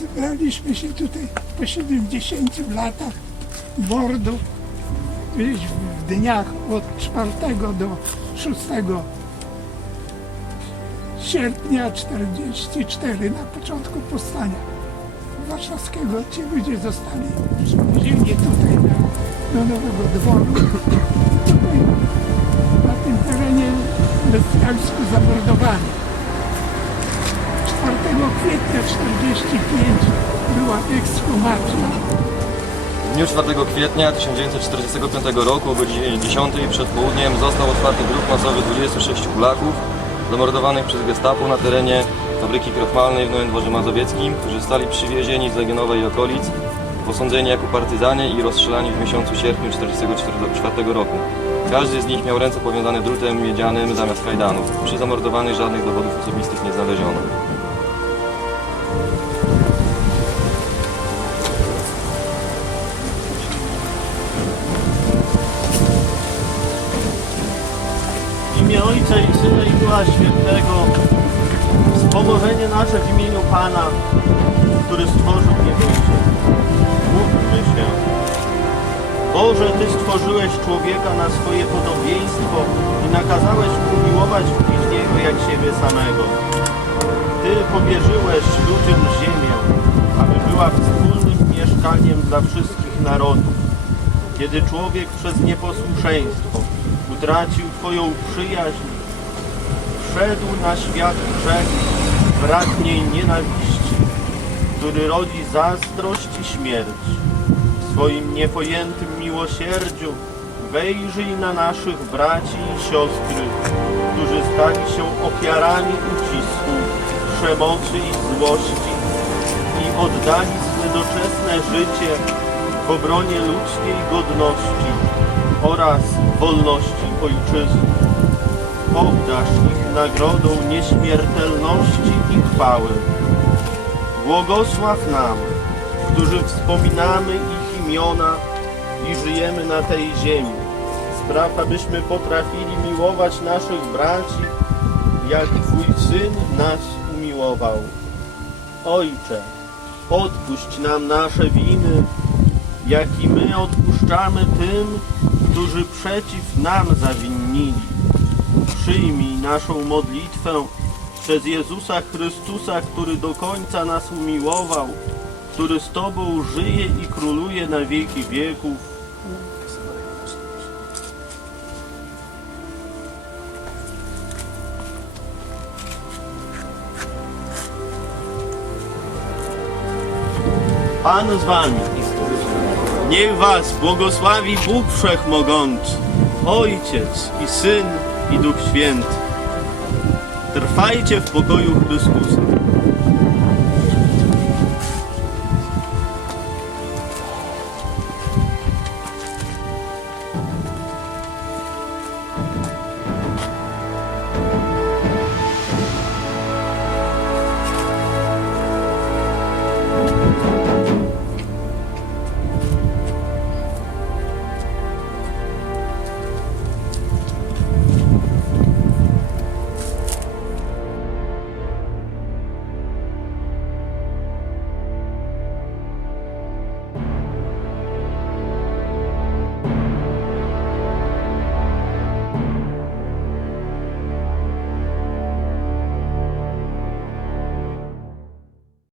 Dostaliśmy się tutaj po 70 latach mordu. Byliśmy w dniach od 4 do 6 sierpnia 44 na początku powstania warszawskiego. Ci ludzie zostali przywiezieni tutaj na, do Nowego Dworu. Tutaj na tym terenie bestialsko zamordowani. 4 kwietnia 45 była ekshumacja. W dniu 4 kwietnia 1945 roku o godzinie 10 przed południem został otwarty grób masowy 26 Polaków zamordowanych przez gestapo na terenie fabryki krochmalnej w Nowym Dworze Mazowieckim, którzy zostali przywiezieni z Legionowej okolic, posądzeni jako partyzanie i rozstrzelani w miesiącu sierpniu 1944 roku. Każdy z nich miał ręce powiązane drutem miedzianym zamiast kajdanów. Przy zamordowanych żadnych dowodów osobistych nie znaleziono. Imię Ojca i Syna i Ducha Świętego wspomożenie nasze w imieniu Pana, który stworzył niebo i ziemię. Się. Boże, Ty stworzyłeś człowieka na swoje podobieństwo i nakazałeś umiłować bliźniego jak siebie samego. Powierzyłeś ludziom ziemię, aby była wspólnym mieszkaniem dla wszystkich narodów. Kiedy człowiek przez nieposłuszeństwo utracił Twoją przyjaźń, wszedł na świat grzech bratniej nienawiści, który rodzi zazdrość i śmierć. W swoim niepojętym miłosierdziu wejrzyj na naszych braci i siostry, którzy stali się ofiarami ucisku, przemocy i złości i oddali swe doczesne życie w obronie ludzkiej godności oraz wolności ojczyzny. Obdarz ich nagrodą nieśmiertelności i chwały. Błogosław nam, którzy wspominamy ich imiona i żyjemy na tej ziemi. Spraw, abyśmy potrafili miłować naszych braci, jak Twój Syn nas umiłował. Ojcze, odpuść nam nasze winy, jak i my odpuszczamy tym, którzy przeciw nam zawinnili. Przyjmij naszą modlitwę przez Jezusa Chrystusa, który do końca nas umiłował, który z Tobą żyje i króluje na wieki wieków. Pan z Wami. Niech Was błogosławi Bóg Wszechmogący, Ojciec i Syn i Duch Święty. Trwajcie w pokoju Chrystusa.